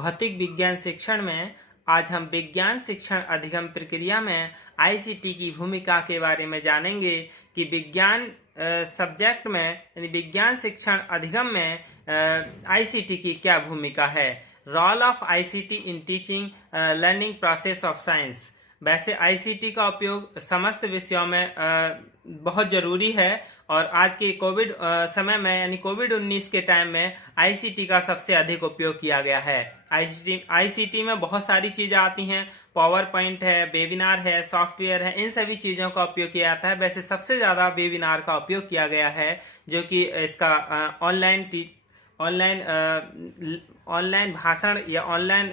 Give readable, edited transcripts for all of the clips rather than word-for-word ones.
भौतिक विज्ञान शिक्षण में आज हम विज्ञान शिक्षण अधिगम प्रक्रिया में आईसीटी की भूमिका के बारे में जानेंगे कि विज्ञान सब्जेक्ट में यानी विज्ञान शिक्षण अधिगम में आईसीटी की क्या भूमिका है। Role of ICT in teaching learning process of science. वैसे आईसीटी का उपयोग समस्त विषयों में बहुत ज़रूरी है और आज के कोविड समय में यानी कोविड-19 के टाइम में आईसीटी का सबसे अधिक उपयोग किया गया है। आईसीटी में बहुत सारी चीज़ें आती हैं, पावर पॉइंट है, वेबिनार है, सॉफ्टवेयर है, इन सभी चीज़ों का उपयोग किया जाता है। वैसे सबसे ज़्यादा वेबिनार का उपयोग किया गया है, जो कि इसका ऑनलाइन भाषण या ऑनलाइन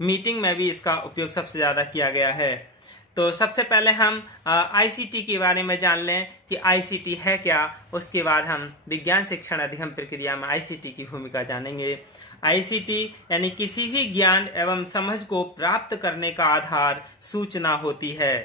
मीटिंग में भी इसका उपयोग सबसे ज़्यादा किया गया है। तो सबसे पहले हम आईसीटी के बारे में जान लें कि आईसीटी है क्या। उसके बाद हम विज्ञान शिक्षण अधिगम प्रक्रिया में आईसीटी की भूमिका जानेंगे। आईसीटी यानी किसी भी ज्ञान एवं समझ को प्राप्त करने का आधार सूचना होती है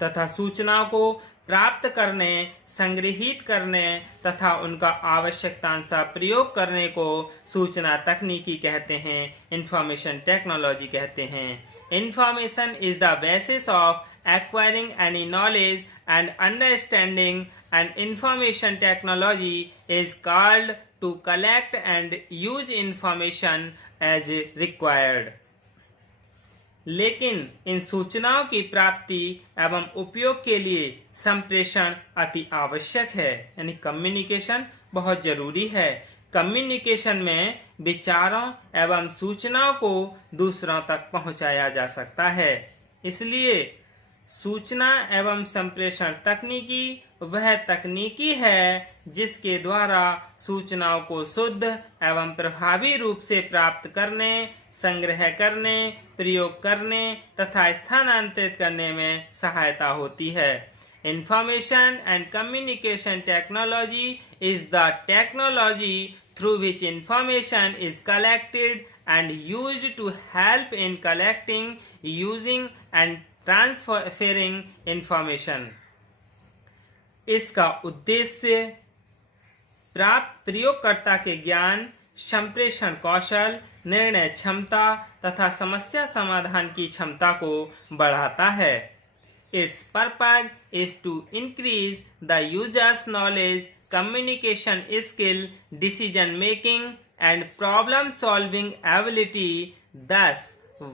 तथा सूचनाओं को प्राप्त करने, संग्रहित करने तथा उनका आवश्यकतानुसार प्रयोग करने को सूचना तकनीकी कहते हैं, इंफॉर्मेशन टेक्नोलॉजी कहते हैं। Information is the basis of acquiring any knowledge and understanding, and information technology is called to collect and use information as required। लेकिन इन सूचनाओं की प्राप्ति एवं उपयोग के लिए संप्रेषण अति आवश्यक है, यानी कम्युनिकेशन बहुत जरूरी है। कम्युनिकेशन में विचारों एवं सूचनाओं को दूसरों तक पहुंचाया जा सकता है। इसलिए सूचना एवं संप्रेषण तकनीकी वह तकनीकी है जिसके द्वारा सूचनाओं को शुद्ध एवं प्रभावी रूप से प्राप्त करने, संग्रह करने, प्रयोग करने तथा स्थानांतरित करने में सहायता होती है। Information and communication technology is the technology through which information is collected and used to help in collecting, using and transferring information। इसका उद्देश्य प्राप्त प्रयोगकर्ता के ज्ञान, संप्रेषण कौशल, निर्णय क्षमता तथा समस्या समाधान की क्षमता को बढ़ाता है। Its purpose is to increase the user's knowledge, communication skill, decision making and problem solving ability। Thus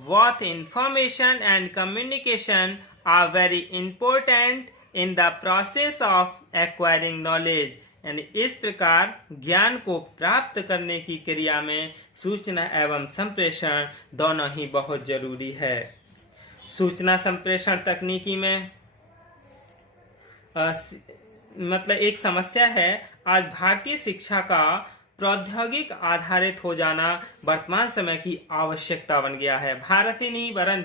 both information and communication are very important in the process of acquiring knowledge। यानी इस प्रकार ज्ञान को प्राप्त करने की क्रिया में सूचना एवं संप्रेषण दोनों ही बहुत जरूरी है। सूचना संप्रेषण तकनीकी में मतलब एक समस्या है, आज भारतीय शिक्षा का प्रौद्योगिक आधारित हो जाना वर्तमान समय की आवश्यकता बन गया है। भारत ही नहीं वरन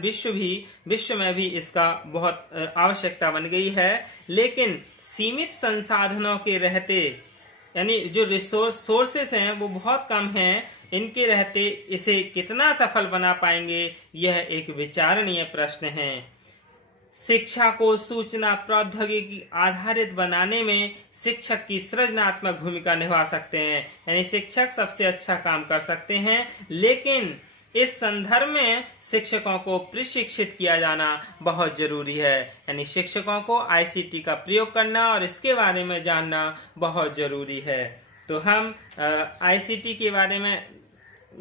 विश्व में भी इसका बहुत आवश्यकता बन गई है। लेकिन सीमित संसाधनों के रहते यानी जो सोर्सेस हैं वो बहुत कम हैं, इनके रहते इसे कितना सफल बना पाएंगे, यह एक विचारणीय प्रश्न है। शिक्षा को सूचना प्रौद्योगिकी आधारित बनाने में शिक्षक की सृजनात्मक भूमिका निभा सकते हैं, यानी शिक्षक सबसे अच्छा काम कर सकते हैं। लेकिन इस संदर्भ में शिक्षकों को प्रशिक्षित किया जाना बहुत जरूरी है, यानी शिक्षकों को आईसीटी का प्रयोग करना और इसके बारे में जानना बहुत जरूरी है। तो हम आईसीटी के बारे में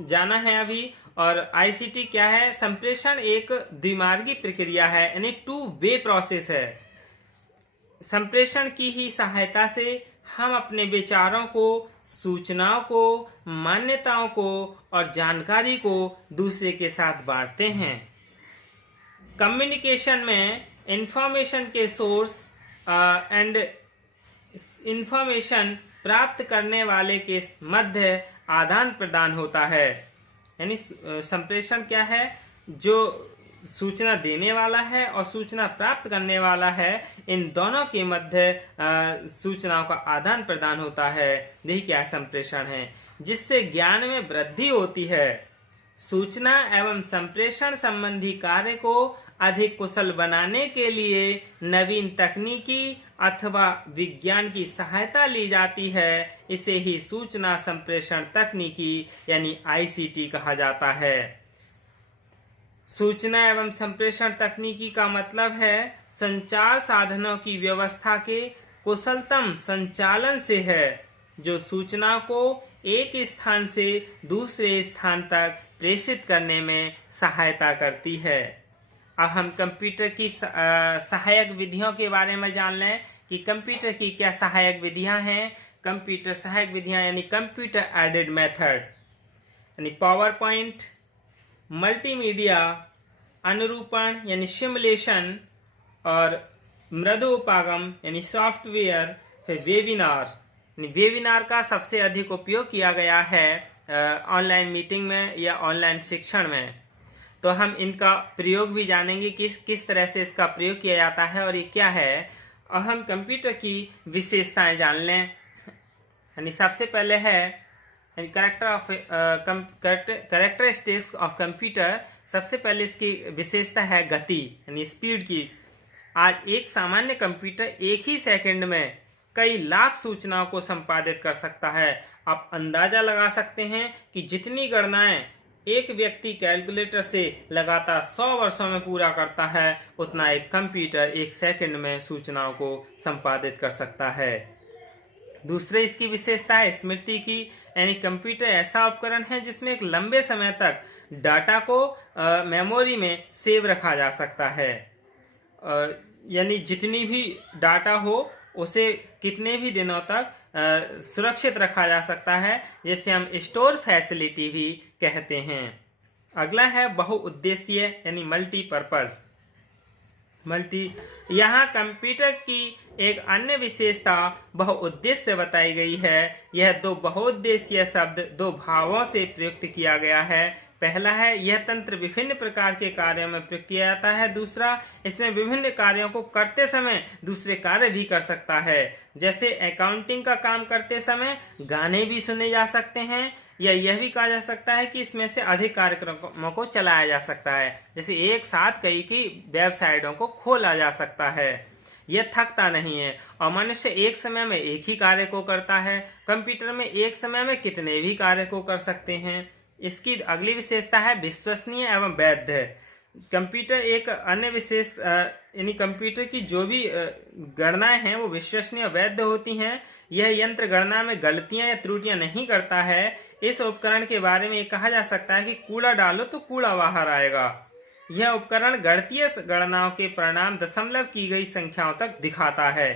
जाना है अभी। और आईसीटी क्या है? संप्रेषण एक द्विमार्गी प्रक्रिया है, यानी टू वे प्रोसेस है। संप्रेषण की ही सहायता से हम अपने विचारों को, सूचनाओं को, मान्यताओं को और जानकारी को दूसरे के साथ बांटते हैं। कम्युनिकेशन में इंफॉर्मेशन के सोर्स एंड इंफॉर्मेशन प्राप्त करने वाले के मध्य आदान प्रदान होता है। यानी संप्रेषण क्या है? जो सूचना देने वाला है और सूचना प्राप्त करने वाला है, इन दोनों के मध्य सूचनाओं का आदान प्रदान होता है। यही क्या संप्रेषण है, जिससे ज्ञान में वृद्धि होती है। सूचना एवं संप्रेषण संबंधी कार्य को अधिक कुशल बनाने के लिए नवीन तकनीकी अथवा विज्ञान की सहायता ली जाती है। इसे ही सूचना संप्रेषण तकनीकी यानी आईसीटी कहा जाता है। सूचना एवं संप्रेषण तकनीकी का मतलब है संचार साधनों की व्यवस्था के कुशलतम संचालन से है, जो सूचना को एक स्थान से दूसरे स्थान तक प्रेषित करने में सहायता करती है। अब हम कंप्यूटर की सहायक विधियों के बारे में जान लें कि कंप्यूटर की क्या सहायक विधियां हैं। कंप्यूटर सहायक विधियां यानी कंप्यूटर एडेड मेथड यानी पावर पॉइंट, मल्टीमीडिया, अनुरूपण यानी सिमुलेशन और मृदु उपागम यानी सॉफ्टवेयर। फिर वेबिनार, वेबिनार का सबसे अधिक उपयोग किया गया है ऑनलाइन मीटिंग में या ऑनलाइन शिक्षण में। तो हम इनका प्रयोग भी जानेंगे किस तरह से इसका प्रयोग किया जाता है और ये क्या है। और हम कंप्यूटर की विशेषताएं जान लें। यानी सबसे पहले है कैरेक्टरिस्टिक्स ऑफ कंप्यूटर। सबसे पहले इसकी विशेषता है गति यानी स्पीड की। आज एक सामान्य कंप्यूटर एक ही सेकंड में कई लाख सूचनाओं को संपादित कर सकता है। आप अंदाजा लगा सकते हैं कि जितनी गणनाएं एक व्यक्ति कैलकुलेटर से लगातार 100 वर्षों में पूरा करता है, उतना एक कंप्यूटर एक सेकंड में सूचनाओं को संपादित कर सकता है। दूसरे इसकी विशेषता है स्मृति की, यानी कंप्यूटर ऐसा उपकरण है जिसमें एक लंबे समय तक डाटा को मेमोरी में सेव रखा जा सकता है। यानी जितनी भी डाटा हो उसे कितने भी दिनों तक सुरक्षित रखा जा सकता है, जिसे हम स्टोर फैसिलिटी भी कहते हैं। अगला है बहुउद्देशीय यानी मल्टीपर्पज। यहाँ कंप्यूटर की एक अन्य विशेषता बहुउद्देश्य बताई गई है। यह दो बहुउद्देशीय शब्द दो भावों से प्रयुक्त किया गया है। पहला है यह तंत्र विभिन्न प्रकार के कार्यों में प्रयुक्त किया जाता है। दूसरा, इसमें विभिन्न कार्यों को करते समय दूसरे कार्य भी कर सकता है। जैसे अकाउंटिंग का काम करते समय गाने भी सुने जा सकते हैं, या यह भी कहा जा सकता है कि इसमें से अधिक कार्यक्रमों को चलाया जा सकता है। जैसे एक साथ कई की वेबसाइटों को खोला जा सकता है। यह थकता नहीं है और मनुष्य एक समय में एक ही कार्य को करता है। कंप्यूटर में एक समय में कितने भी कार्य को कर सकते हैं। इसकी अगली विशेषता है विश्वसनीय एवं वैध। कंप्यूटर एक अन्य विशेष यानी कंप्यूटर की जो भी गणनाएं हैं वो विश्वसनीय और वैध होती हैं। यह यंत्र गणना में गलतियां या त्रुटियां नहीं करता है। इस उपकरण के बारे में कहा जा सकता है कि कूड़ा डालो तो कूड़ा बाहर आएगा। यह उपकरण गणितीय गणनाओं के परिणाम दशमलव की गई संख्याओं तक दिखाता है।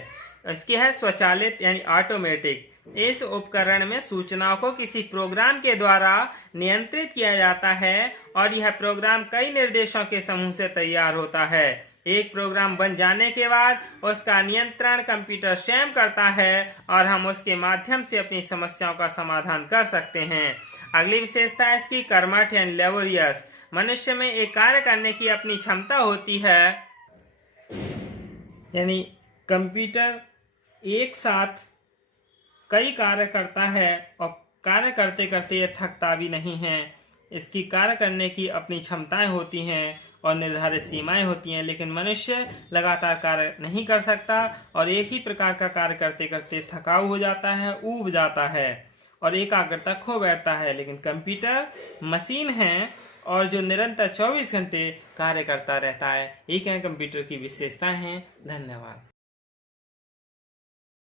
इसके है स्वचालित यानी ऑटोमेटिक। इस उपकरण में सूचनाओं को किसी प्रोग्राम के द्वारा नियंत्रित किया जाता है और यह प्रोग्राम कई निर्देशों के समूह से तैयार होता है। एक प्रोग्राम बन जाने के बाद उसका नियंत्रण कंप्यूटर स्वयं करता है और हम उसके माध्यम से अपनी समस्याओं का समाधान कर सकते हैं। अगली विशेषता है इसकी कर्मठ एंड लेबोरियस। मनुष्य में एक कार्य करने की अपनी क्षमता होती है, यानी कंप्यूटर एक साथ कई कार्य करता है और कार्य करते करते ये थकता भी नहीं है। इसकी कार्य करने की अपनी क्षमताएं होती हैं और निर्धारित सीमाएं होती हैं, लेकिन मनुष्य लगातार कार्य नहीं कर सकता और एक ही प्रकार का कार्य करते करते थकाऊ हो जाता है, ऊब जाता है और एकाग्रता खो बैठता है। लेकिन कंप्यूटर मशीन है और जो निरंतर 24 घंटे कार्य करता रहता है। ये क्या कंप्यूटर की विशेषताएं हैं। धन्यवाद।